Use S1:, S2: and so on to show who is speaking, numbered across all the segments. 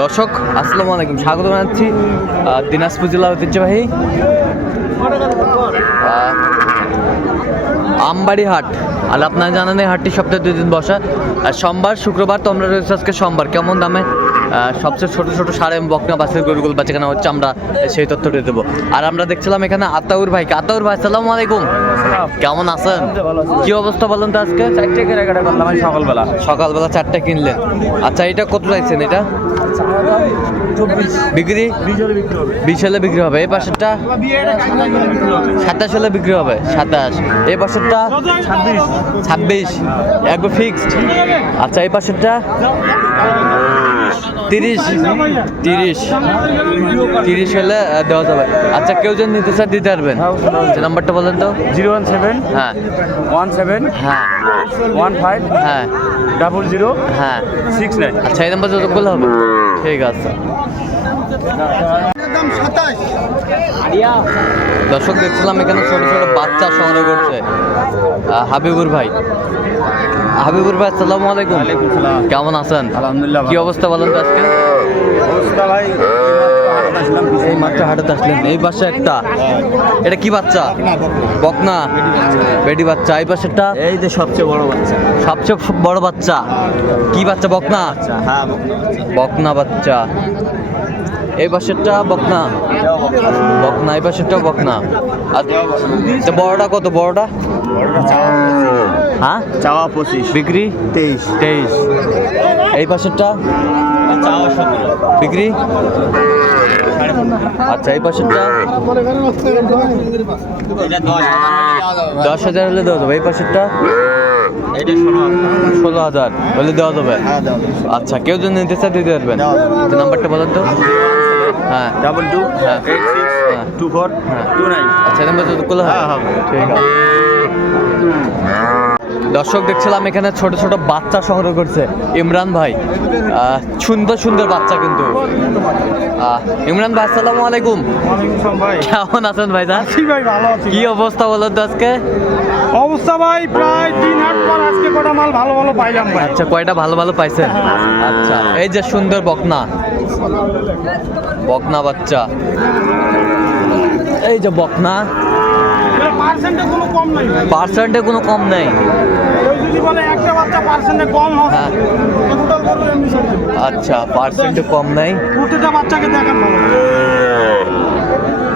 S1: দর্শক, আসসালামু আলাইকুম। স্বাগত জানাচ্ছি দিনাজপুর জেলা ঐতিহ্যবাহী আমবাড়ি হাট। আর আপনারা জানেন এই হাটটি সপ্তাহে দুই দিন বসা। আর সোমবার, শুক্রবার তোমরা রয়েছে আজকে সোমবার। কেমন দামে সবচেয়ে ছোট ছোট সারে বকনা বাসের গরুগুলো বাচ্চা কেনা হচ্ছে আমরা সেই তথ্যটি দেবো। আর আমরা দেখছিলাম এখানে আতাউর ভাইকে। আতাউর ভাই আসসালামু আলাইকুম। কেমন আছেন? কি অবস্থা বলেন তো আজকে?
S2: চারটে কেনাকাটা করলাম সকালবেলা।
S1: সকালবেলা চারটা কিনলেন। আচ্ছা এটা কত চাইছেন এটা? বিক্রি?
S2: বিশ হলে বিক্রি হবে।
S1: এই পাশেরটা? সাতাশ হলে বিক্রি হবে। সাতাশ। এই পাশেরটা?
S2: ছাব্বিশ।
S1: ছাব্বিশ। একবার ফিক্সড আচ্ছা এই পাশেরটা? তিরিশ তিরিশ তিরিশ হলে দেওয়া যাবে। আচ্ছা কেউ যদি নিতে চায় দিতে পারবেন। আচ্ছা, নাম্বারটা বলেন তো।
S2: জিরো ওয়ান সেভেন
S1: হ্যাঁ।
S2: ওয়ান সেভেন
S1: হ্যাঁ।
S2: ওয়ান ফাইভ
S1: হ্যাঁ।
S2: ডাবল জিরো
S1: হ্যাঁ।
S2: Six nine.
S1: আচ্ছা এই নাম্বার যতগুলো হবে। ঠিক আছে। দর্শক দেখছিলাম এখানে ছোট ছোট বাচ্চা সংগ্রহ করছে হাবিবুর ভাই। হাবিবুর ভাই আসসালামু আলাইকুম। কেমন আছেন?
S2: আলহামদুলিল্লাহ
S1: কি অবস্থা বলেন আজকে?
S2: অবস্থা ভাই
S1: এই মাত্র হাটে আসলেন। এই পাশে একটা। এটা কি বাচ্চা? বকনা। বেডি বাচ্চা। এই পাশেরটা?
S2: এই যে সবচেয়ে বড় বাচ্চা।
S1: সবচেয়ে বড় বাচ্চা। কি বাচ্চা বকনা?
S2: আচ্ছা হ্যাঁ
S1: বকনা বাচ্চা। এই পাশেরটা বকনা? বকনা। এই পাশেরটাও বকনা। আর তো বড়টা কত? বড়টা? হ্যাঁ?
S2: চাওয়া পঁচিশ।
S1: বিক্রি?
S2: তেইশ।
S1: তেইশ। এই পাশেরটা? বিক্রি? আচ্ছা এই পাশেরটা?
S2: দশ
S1: হাজার। হলে দেওয়া যাবে। এই পাশেরটা?
S2: ষোলো
S1: হাজার। হলে দেওয়া যাবে।
S2: হ্যাঁ
S1: আচ্ছা কেউ যদি নিতে চায় দিতে পারবেন। তো নাম্বারটা বলেন তো। হ্যাঁ।
S2: ডাবল টু
S1: হ্যাঁ।
S2: এইট সিক্স
S1: হ্যাঁ।
S2: টু ফোর
S1: হ্যাঁ।
S2: Two nine.
S1: আচ্ছা নাম্বার যতগুলো
S2: হ্যাঁ।
S1: ঠিক আছে। দর্শক দেখছিলাম এখানে ছোট ছোট বাচ্চা সংগ্রহ করছে। ইমরান ভাই সুন্দর সুন্দর বাচ্চা কিন্তু। ইমরান ভাই আসসালামু আলাইকুম।
S2: ভাই।
S1: কেমন আছেন ভাই
S2: ভাই ভালো
S1: কি অবস্থা বলেন তো আজকে?
S2: অবস্থা ভাই প্রায় তিন হাট পর আজকে কটা মাল ভালো ভালো পাইলাম ভাই।
S1: আচ্ছা কয়টা ভালো ভালো পাইছেন আচ্ছা এই যে সুন্দর বকনা। বকনা বাচ্চা। এই যে বকনা।
S2: পার্সেন্টে কোনো কম নাই
S1: হ্যাঁ আচ্ছা পার্সেন্টে কম নেই।
S2: প্রতিটা বাচ্চাকে দেখেন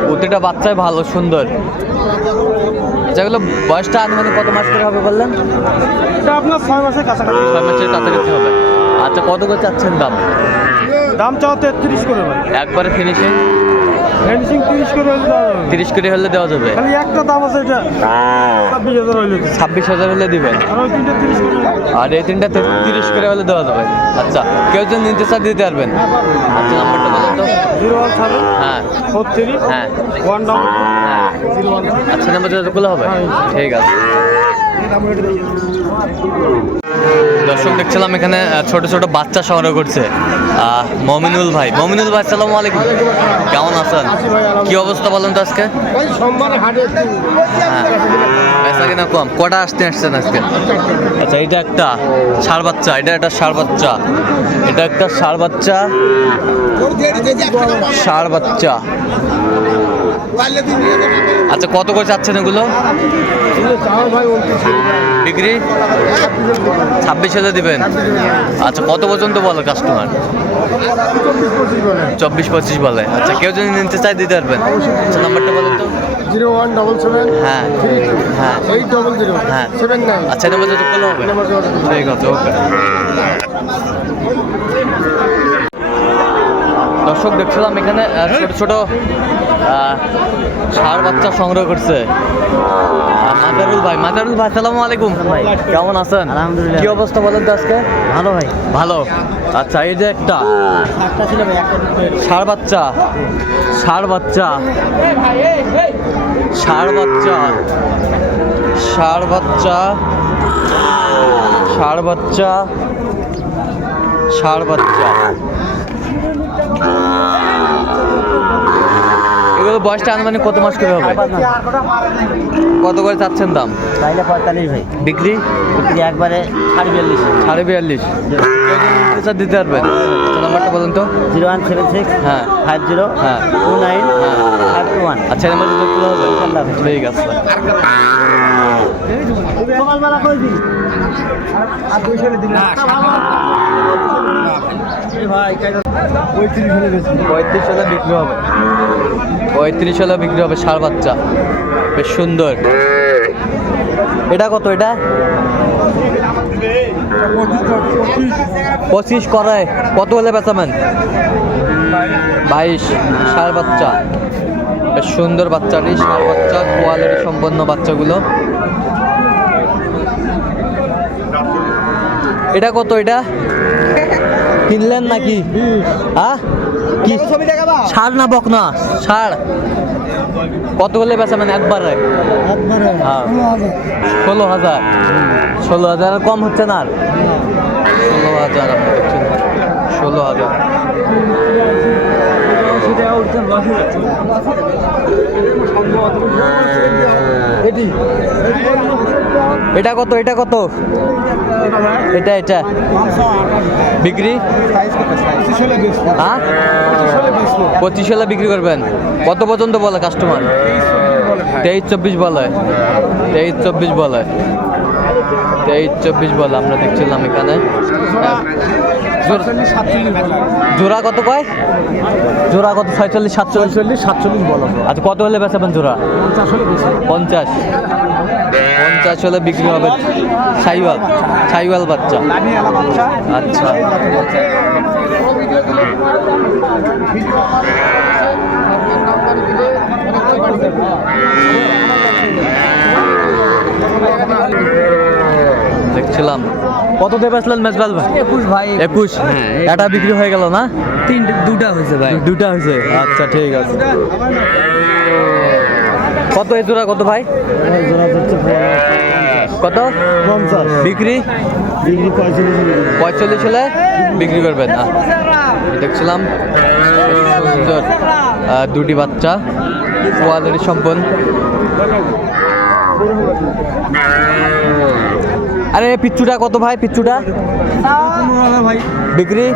S1: প্রতিটা বাচ্চাই ভালো সুন্দর। আচ্ছা এগুলো বয়সটা আনুমানিক কত মাস করে হবে বললেন?
S2: এটা আপনার ছয় মাসের কাছাকাছি।
S1: ছয় মাসের কাছাকাছি হবে। আচ্ছা কত করে চাচ্ছেন দাম?
S2: দাম চাও তেত্রিশ করে
S1: একবারে ফিনিশিং
S2: ফেন্সিং তিরিশ করে হলে দেওয়া যাবে।
S1: তিরিশ করে হলে দেওয়া যাবে।
S2: খালি একটা দাম আছে এটা। ছাব্বিশ হাজার হইলে
S1: ছাব্বিশ হাজার হলে দিবেন
S2: আর ওই তিনটা তিরিশ করে
S1: আর এই তিনটা তিরিশ করে হলে দেওয়া যাবে। আচ্ছা কেউ যদি নিতে চায় দিতে পারবেন। আচ্ছা নাম্বারটা বলেন তো।
S2: জিরো ওয়ান সেভেন
S1: হ্যাঁ।
S2: ফোর থ্রি
S1: হ্যাঁ।
S2: ওয়ান ডাবল
S1: হ্যাঁ। আচ্ছা নাম্বার যতগুলো হবে। ঠিক আছে। দর্শক, দেখছিলাম এখানে ছোট ছোট বাচ্চা সংগ্রহ করছে। মমিনুল ভাই। মমিনুল ভাই, আসসালামু আলাইকুম। কেমন আছেন? কি অবস্থা বলেন তো আজকে? হ্যাঁ। বেচা কম। কটা আসতে আসছেন আজকে? আচ্ছা এটা একটা ষাড় বাচ্চা, এটা একটা ষাড় বাচ্চা। এটা একটা ষাড় বাচ্চা। ষাড় বাচ্চা। আচ্ছা কত করে চাচ্ছেন এগুলো? বিক্রি? ছাব্বিশ হাজার দিবেন। আচ্ছা কত পর্যন্ত বলে কাস্টমার চব্বিশ পঁচিশ বলে। আচ্ছা কেউ যদি নিতে চায় দিতে পারবেন। আচ্ছা নাম্বারটা বলেন তো।
S2: জিরো ওয়ান ডবল সেভেন
S1: হ্যাঁ হ্যাঁ।
S2: এইট ডবল জিরো
S1: হ্যাঁ।
S2: সেভেন নাইন
S1: আচ্ছা নাম্বার তো করলে হবে? ঠিক আছে ওকে। দর্শক দেখছিলাম এখানে ছোট ছোট ষাঁড় বাচ্চা সংগ্রহ করছে। আহ, মাজারুল ভাই মাজারুল ভাই সালামু আলাইকুম। ভাই কেমন আছেন?
S2: আলহামদুলিল্লাহ।
S1: কি অবস্থা বলেন তো আজকে?
S2: ভালো ভাই।
S1: ভালো। আচ্ছা এই যে একটা ষাঁড় বাচ্চা ষাঁড় বাচ্চা ষাঁড় বাচ্চা ষাঁড় বাচ্চা ষাঁড় বাচ্চা ষাঁড় বাচ্চা। এগুলো এগুলো বয়সটা আনুমানিক কত মাস করে হবে? কত করে চাচ্ছেন দাম?
S3: চাইলে পঁয়তাল্লিশ ভাই।
S1: বিক্রি?
S3: বিক্রি একবারে সাড়ে বিয়াল্লিশ।
S1: সাড়ে বিয়াল্লিশ। চান দিতে পারবেন? তো নাম্বারটা বলুন তো।
S3: জিরো ওয়ান সেভেন সিক্স
S1: হ্যাঁ।
S3: ফাইভ জিরো
S1: হ্যাঁ।
S3: টু নাইন
S1: হ্যাঁ।
S3: Five two one.
S1: আচ্ছা এর মধ্যে যোগ হবে? ঠিক আছে। পঁয়ত্রিশ হলে বিক্রি হবে। পঁয়ত্রিশ হলে বিক্রি হবে সার বাচ্চা। বেশ সুন্দর। এটা কত এটা? পঁচিশ করায় কত হলে বেচাবেন বাইশ। সার বাচ্চা। বেশ সুন্দর বাচ্চাটি, সার বাচ্চা, কোয়ালিটি সম্পন্ন বাচ্চাগুলো। এটা কত এটা? কিনলেন নাকি? হ্যাঁ কি? ছবি সার না বক না সার কত হলে বেচাবেন একবারে? হ্যাঁ। ষোলো হাজার। ষোলো হাজার। আর কম হচ্ছে না আর? ষোলো হাজার আপনি দেখছেন ষোলো হাজার। এটা। কত এটা কত? এটা এটা। বিক্রি? হ্যাঁ? পঁচিশ হলে বিক্রি করবেন। কত পর্যন্ত বলে কাস্টমার তেইশ চব্বিশ বলে। তেইশ চব্বিশ বলে। তেইশ চব্বিশ বলে আমরা দেখছিলাম এখানে। জোড়া কত কয়? জোড়া কত? ছয়চল্লিশ সাতচল্লিশ?
S2: চল্লিশ সাতচল্লিশ বলো।
S1: আচ্ছা কত হলে বেচাবেন জোড়া?
S2: পঞ্চাশ
S1: পঞ্চাশ। পঞ্চাশ হলে বিক্রি হবে? সাইওয়াল সাইওয়াল বাচ্চা। আচ্ছা। দেখছিলাম। কত দিয়ে বেচলেন মেজবাল ভাই?
S3: একুশ ভাই
S1: একুশ। এটা বিক্রি হয়ে গেল না?
S3: তিন দুটা হয়েছে ভাই।
S1: দুটা হয়েছে। আচ্ছা ঠিক আছে। কত এই জোড়া কত ভাই? কত?
S3: পঞ্চাশ
S1: বিক্রি?
S3: পঁয়তাল্লিশ
S1: হলে বিক্রি করবেন না। দেখছিলাম। সুন্দর দুটি বাচ্চা কোয়ালিটি সম্পন্ন। আরে পিচ্চুটা কত ভাই পিচ্চুটা?
S2: ভাই
S1: বিক্রি?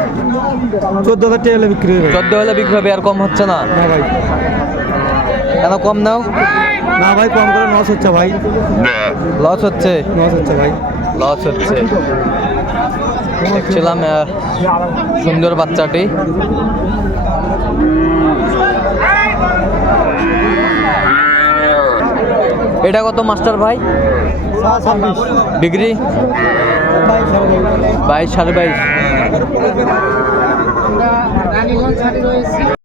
S2: চোদ্দ হাজার টাকা হলে বিক্রি হবে।
S1: চোদ্দ হলে বিক্রি হবে আর কম হচ্ছে না?
S2: না ভাই।
S1: কেন কম নাও?
S2: না ভাই কম করে নস হচ্ছে ভাই।
S1: লস হচ্ছে?
S2: নস হচ্ছে ভাই।
S1: লস হচ্ছে। দেখছিলাম সুন্দর বাচ্চাটি। এটা কত মাস্টার ভাই? ডিগ্রি? বাইশ সাড়ে বাইশ।